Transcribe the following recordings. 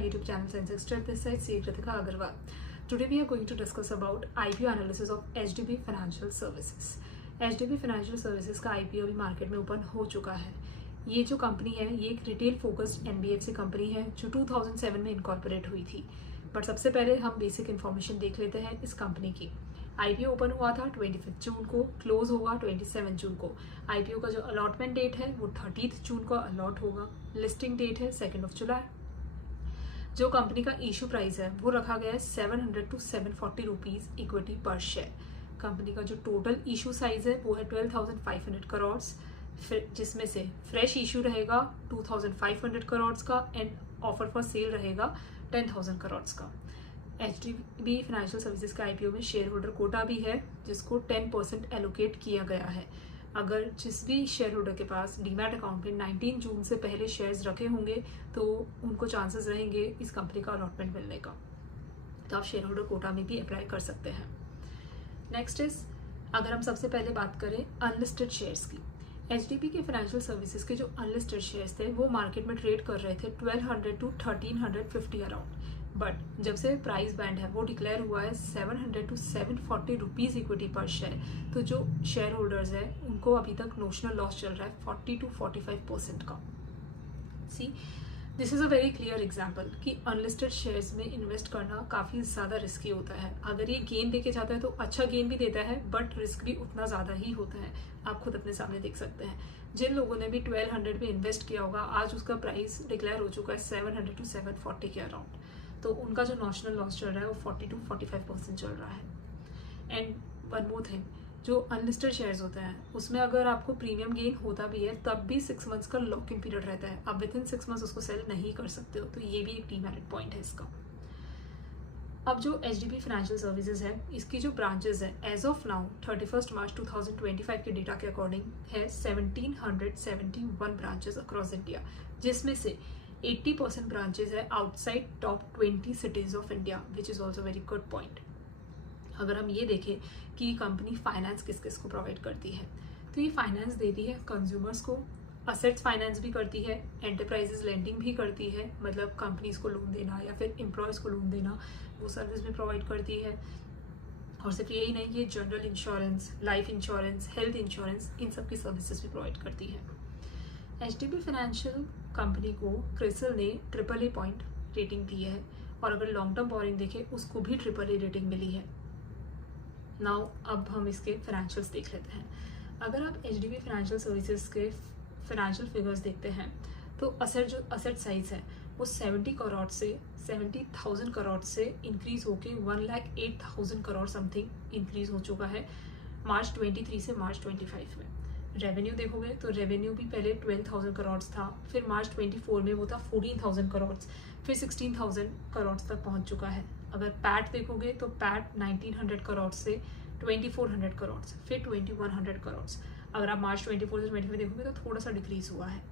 our YouTube channel Sensex Trip. This side C. Kritika Agarwal. Today we are going to discuss about IPO analysis of HDB Financial Services. HDB Financial Services का IPO भी market में open हो चुका है। ये जो company है ये एक रिटेल फोकस्ड NBFC कंपनी है जो 2007 में इनकॉर्पोरेट हुई थी। बट सबसे पहले हम बेसिक इन्फॉर्मेशन देख लेते हैं इस कंपनी की। IPO ओपन हुआ था 25 जून को, क्लोज होगा 27 जून को। IPO का जो अलॉटमेंट डेट है वो 30 जून को अलॉट होगा। लिस्टिंग डेट है 2 जुलाई। जो कंपनी का इशू प्राइस है वो रखा गया है 700 to 740 रुपीज़ इक्विटी पर शेयर। कंपनी का जो टोटल इशू साइज है वो है 12,500 करोड़, जिसमें से फ्रेश इशू रहेगा 2,500 करोड़ का एंड ऑफर फॉर सेल रहेगा 10,000 करोड़ का। HDB फाइनेंशियल सर्विसेज का IPO में शेयर होल्डर कोटा भी है जिसको 10% एलोकेट किया गया है। अगर जिस भी शेयर होल्डर के पास डीमैट अकाउंट में 19 जून से पहले शेयर्स रखे होंगे तो उनको चांसेस रहेंगे इस कंपनी का अलॉटमेंट मिलने का, तो आप शेयर होल्डर कोटा में भी अप्लाई कर सकते हैं। नेक्स्ट इज, अगर हम सबसे पहले बात करें अनलिस्टेड शेयर्स की, HDB के फाइनेंशियल सर्विसेज के जो अनलिस्टेड शेयर्स थे वो मार्केट में ट्रेड कर रहे थे 1200 to 1350 अराउंड। बट जब से प्राइस बैंड है वो डिक्लेयर हुआ है 700 to 740 रुपीज़ इक्विटी पर शेयर, तो जो शेयर होल्डर्स है उनको अभी तक नोशनल लॉस चल रहा है 40 to 45% का। See, this is a very clear example कि अनलिस्टेड शेयर्स में इन्वेस्ट करना काफ़ी ज़्यादा रिस्की होता है। अगर ये गेन देके जाता है तो अच्छा गेन भी देता है बट रिस्क भी उतना ज़्यादा ही होता है। आप खुद अपने सामने देख सकते हैं। जिन लोगों ने भी 1200 पे इन्वेस्ट किया होगा आज उसका प्राइस डिक्लेयर हो चुका है 700 to 740 के अराउंड, तो उनका जो नॉशनल लॉस चल रहा है वो 40 to 45% चल रहा है। एंड वन मोर थिंग, जो अनलिस्टेड शेयर्स होते हैं उसमें अगर आपको प्रीमियम गेन होता भी है तब भी 6 मंथ्स का लॉक इन पीरियड रहता है। आप विद इन 6 मंथ्स उसको सेल नहीं कर सकते हो, तो ये भी एक डीमेरिट पॉइंट है इसका। अब जो HDB फाइनेंशियल सर्विसेज है इसकी जो ब्रांचेस है एज ऑफ नाउ 31 मार्च 2025 के डेटा के अकॉर्डिंग है 1771 ब्रांचेस अक्रॉस इंडिया, जिसमें से 80% ब्रांचेस है outside top 20 cities of India, which is also very good point. अगर हम ये देखें कि कंपनी फाइनेंस किस किस को प्रोवाइड करती है, तो ये फाइनेंस देती है कंज्यूमर्स को, असेट्स फाइनेंस भी करती है, एंटरप्राइजेज लेंडिंग भी करती है, मतलब कंपनीज को लोन देना या फिर एम्प्लॉयज़ को लोन देना, वो सर्विस भी प्रोवाइड करती है। और सिर्फ यही नहीं, ये general insurance, life insurance, health insurance, इन सब की सर्विसेज भी प्रोवाइड करती है। HDB फाइनेंशियल कंपनी को क्रिसल ने AAA पॉइंट रेटिंग दी है और अगर लॉन्ग टर्म बोरिंग देखें उसको भी AAA रेटिंग मिली है। नाउ अब हम इसके फाइनेंशियल्स देख लेते हैं। अगर आप HDB फाइनेंशियल सर्विसेज के फाइनेंशियल फिगर्स देखते हैं तो असेट साइज है वो 70 करोड़ से 70,000 करोड़ से इंक्रीज होके 1,08,000 करोड़ समथिंग इंक्रीज हो चुका है मार्च 23 से मार्च 25 में। रेवेन्यू देखोगे तो रेवेन्यू भी पहले 12,000 करोड़ था, फिर मार्च 24 में वो था 14,000 करोड़, फिर 16,000 करोड़ तक पहुंच चुका है। अगर पैट देखोगे तो पैट 1,900 करोड़ से 2,400 करोड़, फिर 2,100 करोड़। अगर आप मार्च 24 से 25 देखोगे तो थोड़ा सा डिक्रीज हुआ है।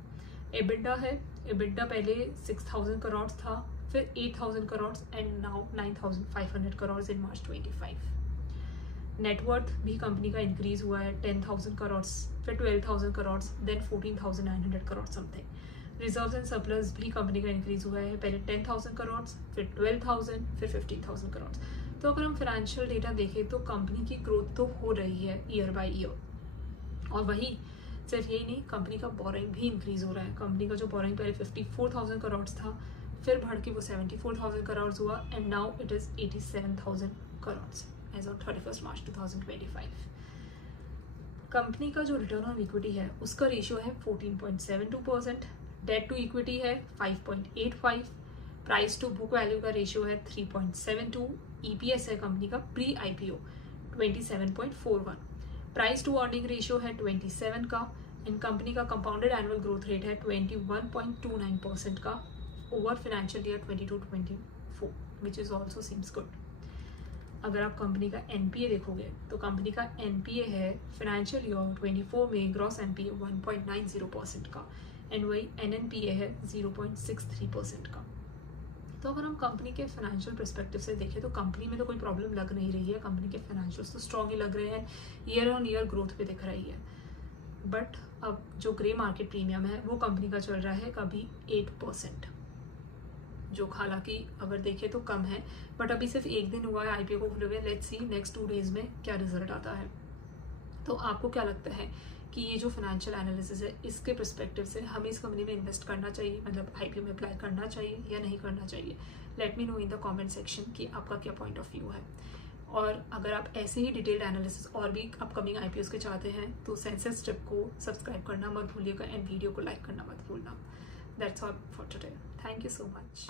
एबिडा है, एबिडा पहले 6,000 करोड़ था, फिर 8,000 crore and now 9,500 crore in March 25। Networth भी कंपनी का इंक्रीज हुआ है 10,000 करोड़, फिर 12,000 crore, then 14,900 crore something. Reserves and surplus भी कंपनी का इंक्रीज हुआ है, पहले 10,000 करोड़, फिर 12,000, फिर 15,000 करोड़। तो अगर हम फाइनेंशियल डेटा देखें तो कंपनी की ग्रोथ तो हो रही है ईयर बाय ईयर। और वही सिर्फ यही नहीं, कंपनी का बोरिंग भी इंक्रीज हो रहा है। कंपनी का जो बोरिंग पहले 54,000 करोड़ था, फिर बढ़ के वो 74,000 करोड़ हुआ and now it is 87,000 crore as on 31 March 2025। Company का जो रिटर्न ऑन इक्विटी है उसका रेशियो है 14.72%, डेट टू इक्विटी है 5.85, प्राइस टू बुक वैल्यू का रेशियो है 3.72, EPS है कंपनी का pre IPO 27.41, price to earning ratio है 27 का, इन कंपनी का कंपाउंडेड एनुअल ग्रोथ रेट है 21.29% का over financial year 22-24, which is also seems good. अगर आप कंपनी का NPA देखोगे तो कंपनी का NPA है फाइनेंशियल ईयर 24 में ग्रॉस NPA 1.90% का एंड वही NNPA है 0.63% का। तो अगर हम कंपनी के फाइनेंशियल पर्सपेक्टिव से देखें तो कंपनी में तो कोई प्रॉब्लम लग नहीं रही है, कंपनी के फाइनेंशियल्स तो स्ट्रॉन्ग ही लग रहे हैं, ईयर ऑन ईयर ग्रोथ भी दिख रही है। बट अब जो ग्रे मार्केट प्रीमियम है वो कंपनी का चल रहा है कभी 8%। जो हालांकि अगर देखें तो कम है, बट अभी सिर्फ एक दिन हुआ है आईपीओ को खुले हुए। लेट्स सी नेक्स्ट 2 डेज में क्या रिजल्ट आता है। तो आपको क्या लगता है कि ये जो फाइनेंशियल एनालिसिस है इसके पर्सपेक्टिव से हमें इस कंपनी में इन्वेस्ट करना चाहिए, मतलब आईपीओ में अप्लाई करना चाहिए या नहीं करना चाहिए? Let me know in the comment section कि आपका क्या पॉइंट ऑफ व्यू है। और अगर आप ऐसे ही डिटेल्ड एनालिसिस और भी अपकमिंग आईपीओस के चाहते हैं तो सेंसेस ट्रिप को सब्सक्राइब करना मत भूलिएगा एंड वीडियो को लाइक करना मत भूलना। That's all for today. Thank you so much.